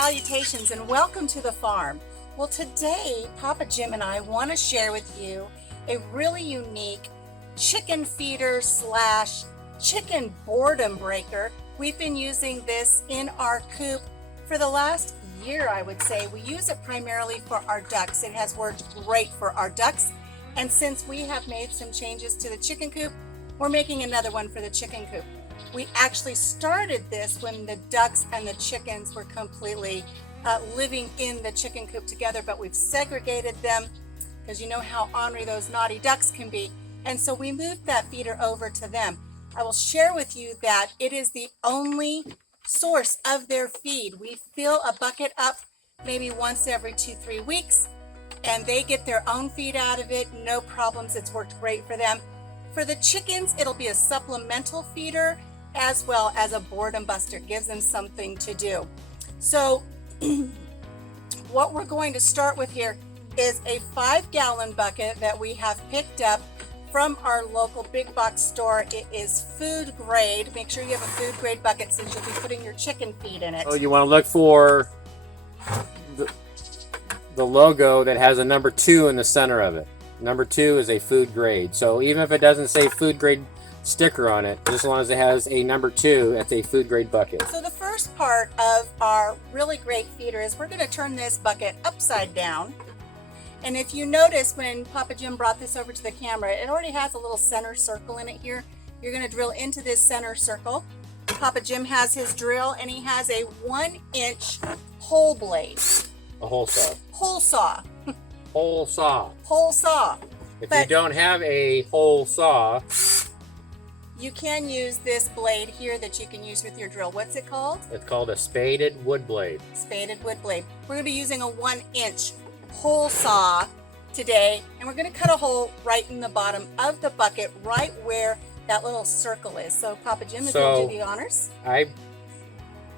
Salutations and welcome to the farm. Well, today Papa Jim and I want to share with you a really unique chicken feeder slash chicken boredom breaker. We've been using this in our coop for the last year, I would say. We use it primarily for our ducks. It has worked great for our ducks, and since we have made some changes to the chicken coop, we're making another one for the chicken coop. We actually started this when the ducks and the chickens were completely living in the chicken coop together, but we've segregated them because you know how ornery those naughty ducks can be. And so we moved that feeder over to them. I will share with you that it is the only source of their feed. We fill a bucket up maybe once every 2-3 weeks, and they get their own feed out of it. No problems. It's worked great for them. For the chickens, it'll be a supplemental feeder as well as a boredom buster. It gives them something to do. So what we're going to start with here is a 5-gallon bucket that we have picked up from our local big box store. It is food grade. Make sure you have a food grade bucket since you'll be putting your chicken feed in it. Oh, you want to look for the logo that has a number 2 in the center of it. Number 2 is a food grade. So even if it doesn't say food grade sticker on it, as long as it has a number 2, it's a food grade bucket. So the first part of our really great feeder is we're going to turn this bucket upside down. And if you notice when Papa Jim brought this over to the camera, it already has a little center circle in it here. You're going to drill into this center circle. Papa Jim has his drill, and he has a 1-inch hole blade. A hole saw. Hole saw. Hole saw. Hole saw. If you don't have a hole saw, you can use this blade here that you can use with your drill. What's it called? it's called a spaded wood blade. Spaded wood blade. We're going to be using a 1-inch hole saw today, and we're going to cut a hole right in the bottom of the bucket, right where that little circle is. So Papa Jim is going to do the honors.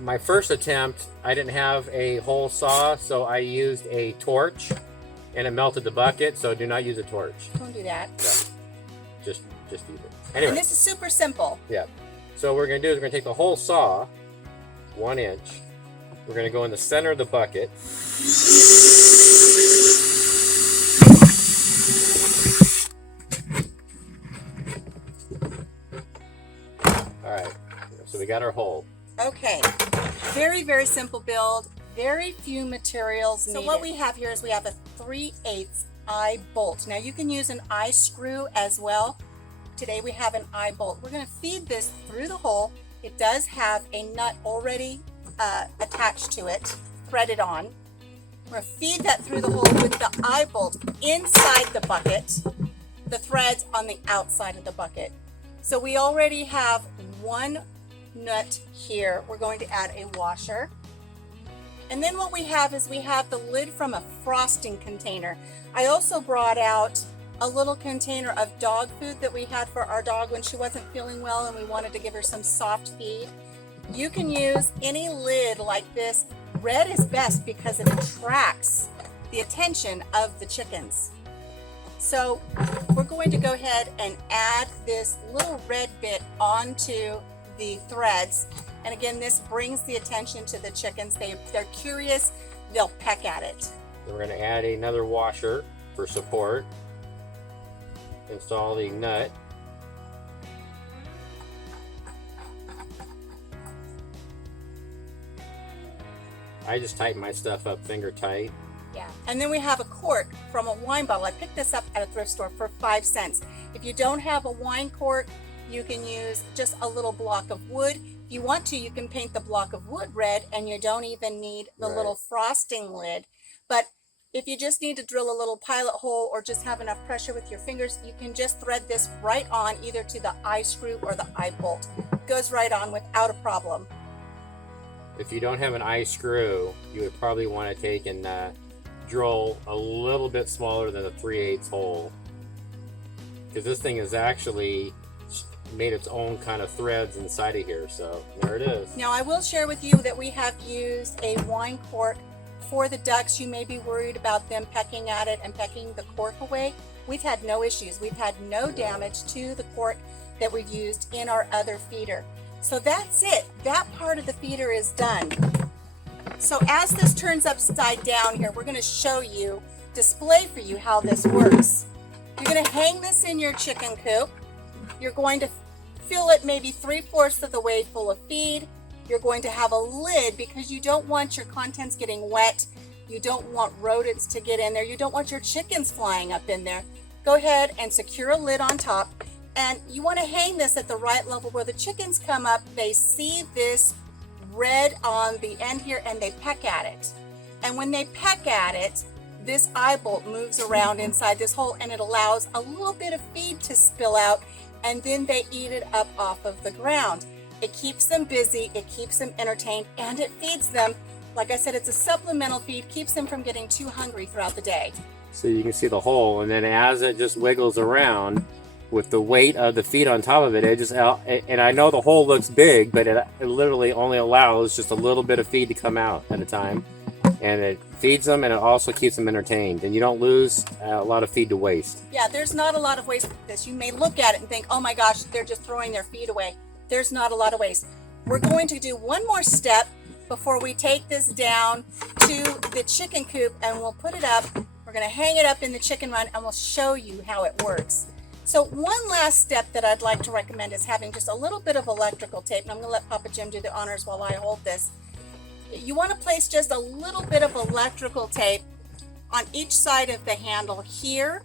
My first attempt, I didn't have a hole saw, so I used a torch, and it melted the bucket. So do not use a torch. Don't do that. No, just use it. Anyway. And this is super simple. Yeah. So what we're going to do is we're going to take the whole saw, 1 inch. We're going to go in the center of the bucket. All right. So we got our hole. Okay. Very, very simple build. Very few materials needed. So what we have here is we have a 3/8 eye bolt. Now you can use an eye screw as well. Today we have an eye bolt. We're going to feed this through the hole. It does have a nut already attached to it, threaded on. We're going to feed that through the hole with the eye bolt inside the bucket, the threads on the outside of the bucket. So we already have one nut here. We're going to add a washer. And then what we have is we have the lid from a frosting container. I also brought out a little container of dog food that we had for our dog when she wasn't feeling well and we wanted to give her some soft feed. You can use any lid like this. Red is best because it attracts the attention of the chickens. So we're going to go ahead and add this little red bit onto the threads. And again, this brings the attention to the chickens. They're curious, they'll peck at it. We're going to add another washer for support. Install the nut. I just tighten my stuff up finger tight. Yeah. And then we have a cork from a wine bottle. I picked this up at a thrift store for 5 cents. If you don't have a wine cork, you can use just a little block of wood. If you want to, you can paint the block of wood red, and you don't even need the little frosting lid. But if you just need to drill a little pilot hole or just have enough pressure with your fingers, you can just thread this right on either to the eye screw or the eye bolt. It goes right on without a problem. If you don't have an eye screw, you would probably want to take and drill a little bit smaller than a 3/8 hole, because this thing is actually made its own kind of threads inside of here. So there it is. Now I will share with you that we have used a wine cork for the ducks. You may be worried about them pecking at it and pecking the cork away. We've had no issues. We've had no damage to the cork that we've used in our other feeder. So that's it. That part of the feeder is done. So as this turns upside down here, we're going to show you, display for you how this works. You're going to hang this in your chicken coop. You're going to fill it maybe 3/4 of the way full of feed. You're going to have a lid because you don't want your contents getting wet. You don't want rodents to get in there. You don't want your chickens flying up in there. Go ahead and secure a lid on top. And you want to hang this at the right level where the chickens come up. They see this red on the end here and they peck at it. And when they peck at it, this eye bolt moves around inside this hole and it allows a little bit of feed to spill out, and then they eat it up off of the ground. It keeps them busy, it keeps them entertained, and it feeds them. Like I said, it's a supplemental feed, keeps them from getting too hungry throughout the day. So you can see the hole, and then as it just wiggles around with the weight of the feed on top of it, it just, and I know the hole looks big, but it literally only allows just a little bit of feed to come out at a time. And it feeds them, and it also keeps them entertained, and you don't lose a lot of feed to waste. Yeah, there's not a lot of waste with this. You may look at it and think, oh my gosh, they're just throwing their feed away. There's not a lot of waste. We're going to do one more step before we take this down to the chicken coop, and we'll put it up. We're going to hang it up in the chicken run, and we'll show you how it works. So one last step that I'd like to recommend is having just a little bit of electrical tape, and I'm going to let Papa Jim do the honors while I hold this. You want to place just a little bit of electrical tape on each side of the handle here,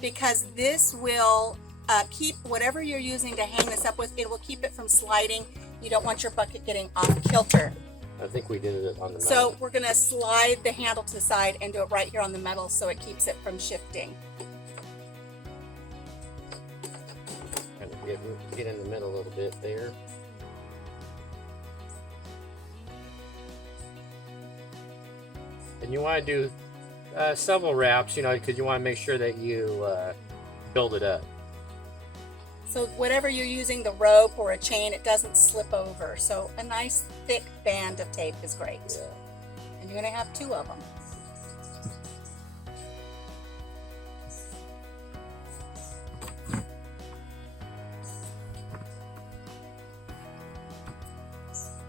because this will keep whatever you're using to hang this up with, it will keep it from sliding. You don't want your bucket getting off kilter. I think we did it on the metal. So we're going to slide the handle to the side and do it right here on the metal so it keeps it from shifting. Kind of get in the middle a little bit there. And you want to do several wraps, you know, because you want to make sure that you build it up. So whatever you're using, the rope or a chain, it doesn't slip over. So a nice thick band of tape is great. Yeah. And you're going to have 2 of them.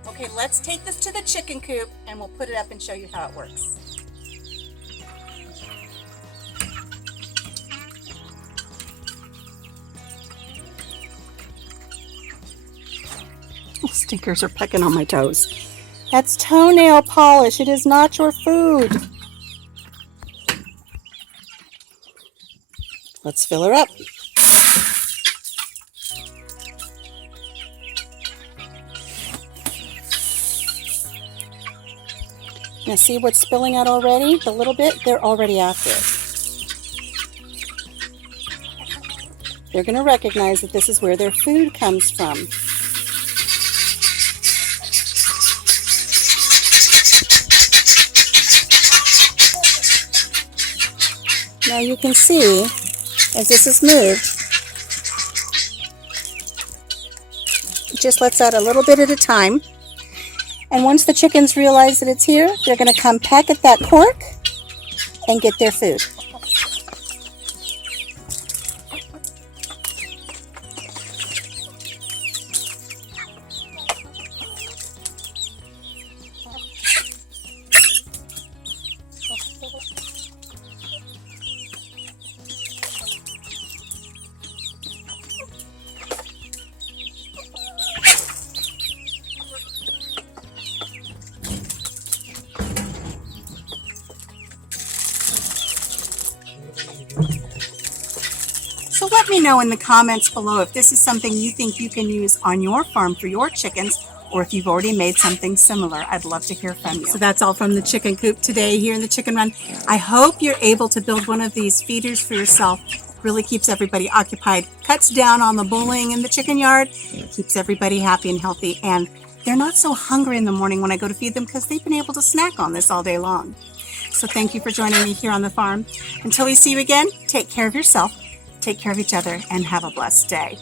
Okay, let's take this to the chicken coop and we'll put it up and show you how it works. Oh, stinkers are pecking on my toes. That's toenail polish. It is not your food. Let's fill her up. Now see what's spilling out already? The little bit, they're already after it. They're going to recognize that this is where their food comes from. Now you can see, as this is moved, it just lets out a little bit at a time. And once the chickens realize that it's here, they're going to come peck at that cork and get their food. So let me know in the comments below if this is something you think you can use on your farm for your chickens, or if you've already made something similar. I'd love to hear from you. So that's all from the chicken coop today here in the chicken run. I hope you're able to build one of these feeders for yourself. Really keeps everybody occupied, cuts down on the bullying in the chicken yard, keeps everybody happy and healthy, and they're not so hungry in the morning when I go to feed them because they've been able to snack on this all day long. So thank you for joining me here on the farm. Until we see you again, take care of yourself, take care of each other, and have a blessed day.